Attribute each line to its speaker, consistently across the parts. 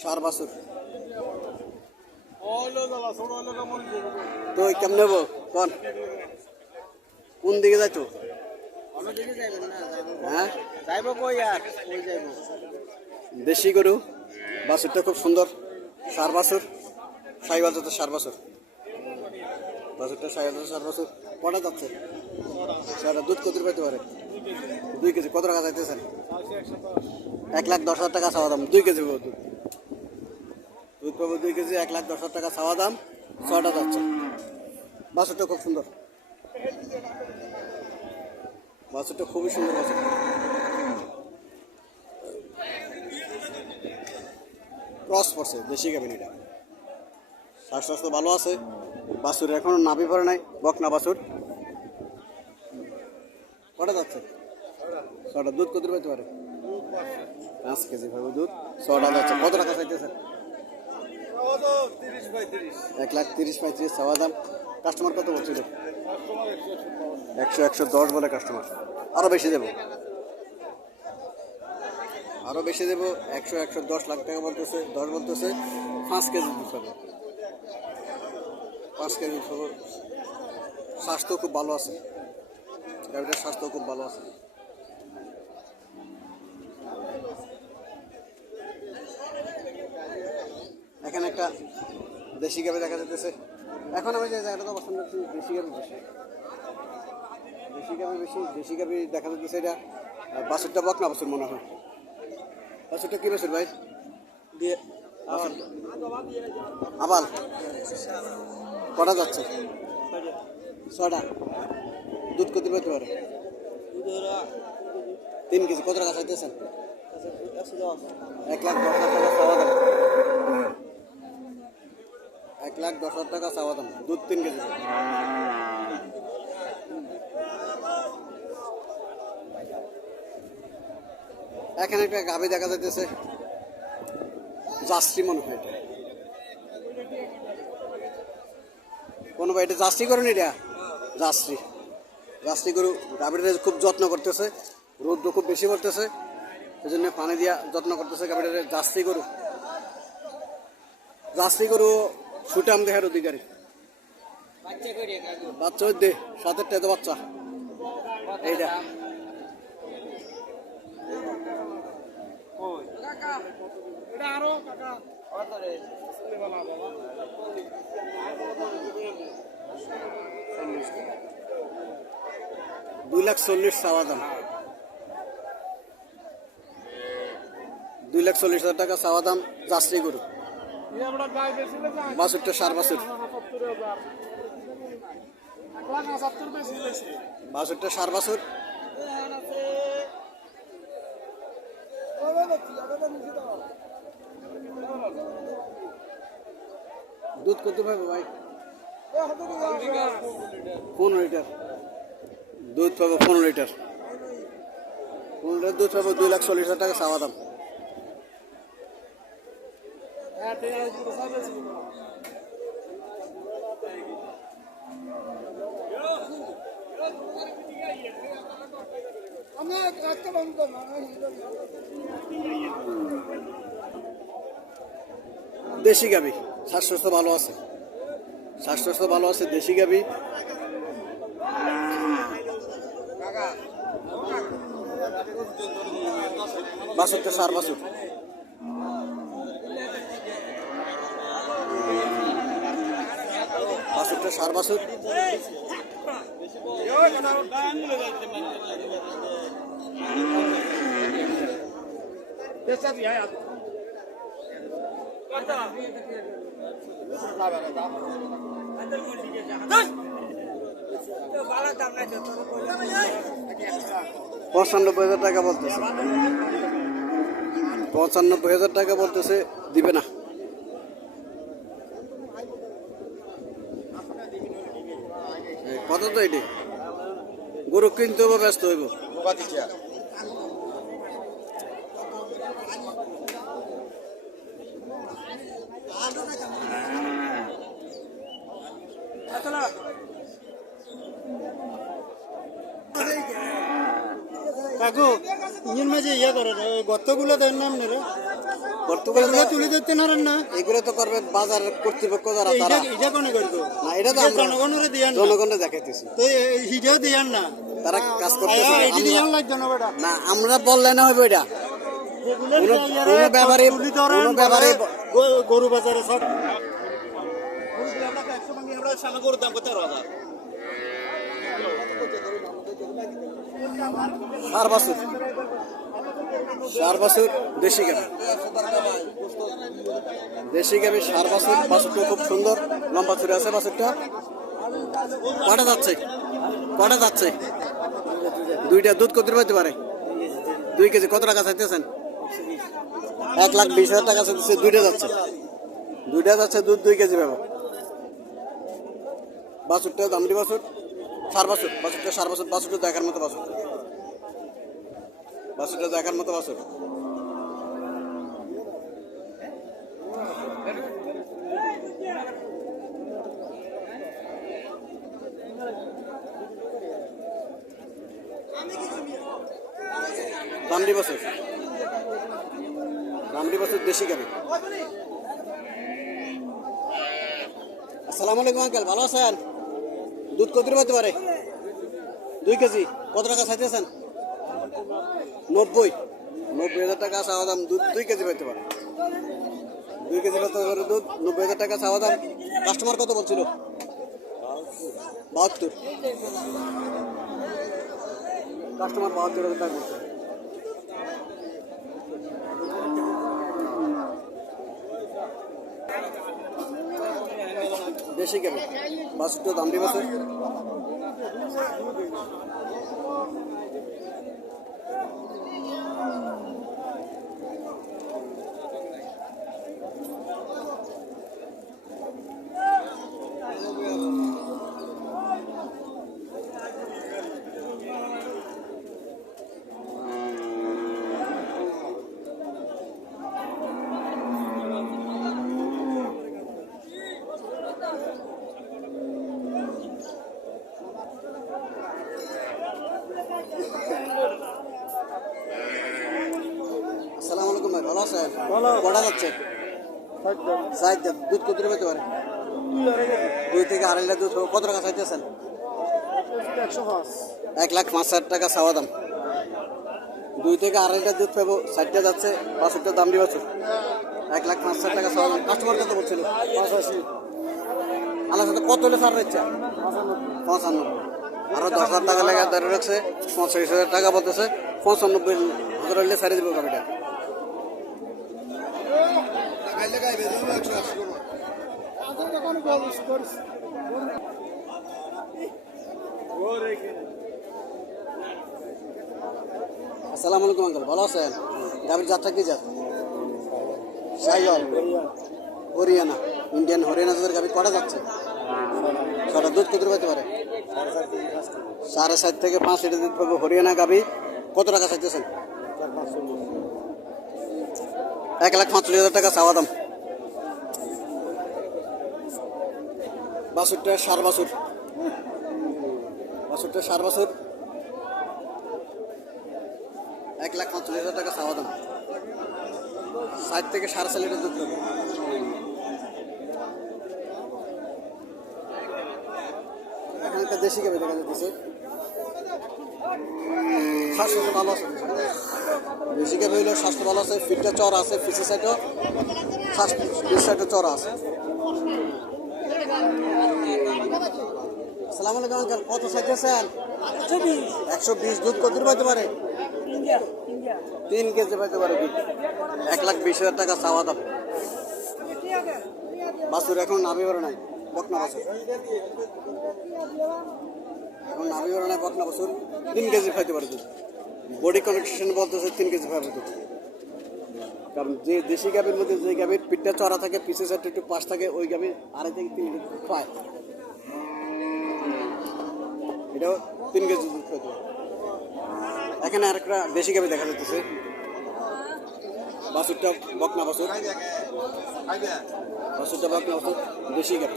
Speaker 1: সার বাছুর। তো কেমনে নেব কন? কোন দিকে যাচ্ছ হ্যাঁ?
Speaker 2: যাইব কই আর? কই যাইব?
Speaker 1: দেশি গরু। বাছুরটা খুব সুন্দর। সার বাছুর। সাইবাল তো সার বাছুর। বাছুরটা সাইবাল সার বাছুর। কটা যাচ্ছে? সেটা দুধ কত পেতে পারে? দুই কেজি। কত টাকা চাইতেছেন? এক লাখ দশ হাজার টাকা চাওয়া দাম। দুই কেজি দুধ। পাবো দুই কেজি, এক লাখ দশ হাজার টাকা চাওয়া দাম ছটা যাচ্ছে। বাছুরটা খুব সুন্দর। বাছুরটা খুবই সুন্দর বাছুর ক্রস পড়ছে, দেশি গাভিন এটা। স্বাস্থ্য ভালো আছে। বাছুর এখনও নাভি পড়ে নাই, বকনা বাছুর কটা যাচ্ছে? ছটা দুধ কত পাইতে পারে? পাঁচ কেজি। ভাবে দুধ। ছটা যাচ্ছে। কত টাকা চাইতেছে এক লাখ তিরিশ পঁয়ত্রিশ চাওয়া দাম। কাস্টমার কত বলছিল? একশো একশো দশ বলে কাস্টমার আরও বেশি দেবো। আরও বেশি দেবো। একশো একশো দশ লাখ টাকা বলতেছে, দশ বলতেছে, পাঁচ কেজি দুধ পাবে পাঁচ কেজি পাবো স্বাস্থ্য খুব ভালো আছে। গাড়িটার স্বাস্থ্য খুব ভালো আছে এখানে একটা দেশি গাবি দেখা যেতেছে এখন আমি যে জায়গাটা অবস্থান করছি দেশি গাবি বেশি দেশি গাবি বেশি দেশি গাবি দেখা যাচ্ছে এটা বাছুরটা বকনা বাছুর মনে হয়? বাছুরটা কী বাছুর ভাই? দিয়ে আবাল। কটা যাচ্ছে? ছটা দুধ কত পেতে পারে তিন কেজি। কত টাকা চাইতেছেন? এক লাখ দশ হাজার টাকা দাম এক লাখ দশ হাজার টাকা চাওয়া দাম, দুধ তিন কেজি। এখানে একটা গাভি দেখা যাইতেছে। যাত্রী মনে হয় এটা। কোনো ভাই এটা যাত্রী করেন এটা? যাত্রী যাত্রী গরু গাভীটা খুব যত্ন করতেছে রোদ্র খুব বেশি পড়তেছে এই জন্য পানি দিয়া যত্ন করতেছে গাভীটা যাত্রী গরু। যাত্রী গরু সুটাম দেহের অধিকারী।
Speaker 2: বাচ্চা
Speaker 1: ওই দে সাতের টাকা বাচ্চা। এইটা দুই লাখ চল্লিশ চাওয়া দাম। দুই লাখ চল্লিশ হাজার টাকা চাওয়া দাম যাত্রী গরু। বাছুরটা সার বাছুর বাছুরটা সার বাছুর দুধ কত পাবে ভাই? পনেরো লিটার। দুধ পাবো পনেরো লিটার। পনেরো লিটার দুধ পাবো দুই লাখ চল্লিশ হাজার টাকা চাওয়া দাম। দেশি গাবি শ্বাসকষ্ট ভালো আছে। শ্বাসকষ্ট ভালো আছে দেশি গাবি। বাছুরটা সার বাছুর বাছুরটা সার পঁচানব্বই হাজার টাকা বলতেছে। পঁচানব্বই হাজার টাকা বলতেছে দিবে না এই কত তো এটি। গরু কিনতে হবে ব্যস্ত হইব।
Speaker 3: কাকু, ইঞ্জিন মাঝে ইয়ে করে গর্তগুলো দেন নাম রে। তুলে ধরতে নারেন না।
Speaker 1: এগুলো তো করবে বাজার কর্তৃপক্ষ যারা তারা।
Speaker 3: কোনে
Speaker 1: না এটা তো
Speaker 3: এটা
Speaker 1: আমরা
Speaker 3: দিয়ান না।
Speaker 1: দেখাইতেছি।
Speaker 3: তো হিটাও দিয়ান না।
Speaker 1: তারা কাজ
Speaker 3: আয়া
Speaker 1: করতেছে।
Speaker 3: এটি দিয়ান লাগতো না বেটা।
Speaker 1: না আমরা বললে না হবে এটা।
Speaker 3: রেগুলার
Speaker 1: কোনো- ব্যাপারে- কোনো ব্যাপারে-
Speaker 3: গরু- বাজারে সব
Speaker 1: বাছুর। সার বাছুর দেশি গাভি। দেশি গাভি সার বাছুর, বাছুরটা খুব সুন্দর, লম্বা চুরে আছে বাছুরটা। কটা যাচ্ছে? কটা যাচ্ছে? দুইটা দুধ কত পাইতে পারে? দুই কেজি, কত টাকা চাইতেছেন? এক লাখ বিশ হাজার টাকা চাইতেছে, দুইটা যাচ্ছে। দুইটা যাচ্ছে দুধ, দুই কেজি পাবো বাছুরটা দামড়ি বাছুর, সার বাছুর, বাছুরটা সার বাছুর, বাছুরটা দেখার মতো বাছুর। বাছুরটা দেখার মতো বাসুর। দামড়ি বাছুর দামড়ি বাছুর দেশি গাবি। আসসালামু আলাইকুম, আঙ্কেল। ভালো আছেন? দুধ কত পাইতে পারে? দুই কেজি। কত টাকা চাইতেছেন? নব্বই। নব্বই হাজার টাকা চাওয়া দাম, দুধ দুই কেজি পাইতে পারে। দুই কেজি পাইতে পারে দুধ, নব্বই হাজার টাকা চাওয়া দাম। কাস্টমার কত বলছিল? বাহাত্তর। কাস্টমার বাহাত্তর হাজার টাকা দেশি কেন? বাসুরটা দাম দিয়ে বাসুর আসসালামু আলাইকুম ভালো। কটা যাচ্ছে। চাই দুধ কত পেতে পারে দুই থেকে আড়াই লিটার দুধ। কত টাকা চাইতেছেন?
Speaker 3: একশো
Speaker 1: এক লাখ পাঁচ হাজার টাকা চাওয়া দাম। দুই থেকে আড়াই লিটার দুধ পাবো। ষাটটা যাচ্ছে। বাছুরটার দাম দিয়ে এক লাখ পাঁচ হাজার টাকা চাওয়া দাম। কাস্টমার কত বলছিল?
Speaker 3: পঁচাশি।
Speaker 1: আল্লাহ সাথে কত হলে ছাড় দিচ্ছে পঁচানব্বই। আরও দশ হাজার টাকা লেগে ধরে রাখছে। পঁয়ত্রিশ হাজার টাকা বলতেছে। পঁচানব্বই হাজার হলে ছাড়ে দেবো গাড়িটা। আসসালামু আলাইকুম, আঙ্কেল। ভালো আছেন? গাড়ির যাত্রা কি যাত সাইল হরিয়ানা। ইন্ডিয়ান হরিয়ানা জাতের গাড়ি কটা যাচ্ছে? ছটা দুধ কত পেতে পারে? সাড়ে সাত থেকে পাঁচ লিটার দুধ পাবো হরিয়ানা গাবি কত টাকা চাইতেছেন? এক লাখ পাঁচচল্লিশ হাজার টাকা চাওয়া দাম। বাছুরটা সার বাছুর। বাছুরটা সার বাছুর। এক লাখ পঞ্চাশ হাজার টাকা চাওয়া দাম। ষাট থেকে সাড়ে চার লিটার দুধ পাবো এখন একটা দেশি গাবি দেখা যাচ্ছে স্বাস্থ্য ভালো আছে। দেশি গাবি হইলে স্বাস্থ্য ভালো আছে, ফিটটা চড়া আছে, ফিসি সাইডও স্বাস্থ্য সাইডও চড়া আছে। আসসালামু আলাইকুম আঙ্কেল, কত চাইতেছেন একশো বিশ, দুধ কত পাইতে পারে? তিন কেজি পাইতে পারে দুধ। এক লাখ বিশ হাজার টাকা চাওয়া দাম। বাছুর এখন নাবি বেরো নাই, বকনা বাছুর। এখন নাবি বেরো নাই, বকনা বাছুর। তিন কেজি খাইতে পারে দুধ। বডি কনেকশন বলতেছে তিন কেজি খাবে দুধ। কারণ যে দেশি গাভীর মধ্যে যে গাভীর পিঠটা চড়া থাকে, পিছের সাইডটা একটু পাশ থাকে, ওই গাভীর আড়াই থেকে তিন লিটার খায় এটাও তিন কেজি দুধ পারে এখানে আরেকটা দেশি গাভী দেখা যাচ্ছে বাসুরটা বকনা বাসুর বাসুরটা বকনা বাছুর, দেশি গাভী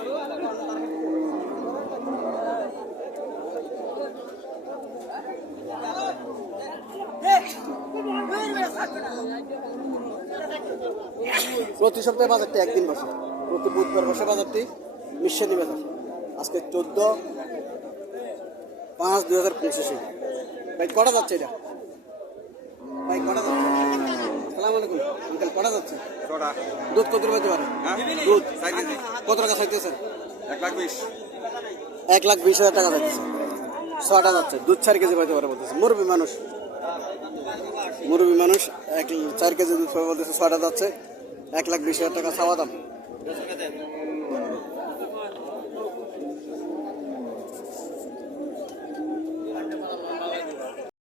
Speaker 1: প্রতি সপ্তাহে বাজারটি একদিন বসে। প্রতি বুধবার বসে বাজারটি মিশানি বাজার। আজকে চোদ্দ পাঁচ দুই হাজার পঁচিশে ভাই কটা যাচ্ছে এটা? ভাই কটা যাচ্ছে? সালাম আলাইকুম আঙ্কেল কটা যাচ্ছে? দুধ কত পাইতে পারে?
Speaker 4: হ্যাঁ?
Speaker 1: দুধ। কত টাকা চাইতেছেন
Speaker 4: এক লাখ বিশ।
Speaker 1: এক লাখ বিশ হাজার টাকা চাইতেছে ছটা যাচ্ছে। দুধ চার কেজি পাইতে পারে বলতেছে? মুরব্বী মানুষ। মুরব্বী মানুষ এক চার কেজি দুধ পাবে বলতেছে ছটা যাচ্ছে। এক লাখ বিশ হাজার টাকা চাওয়া দাম।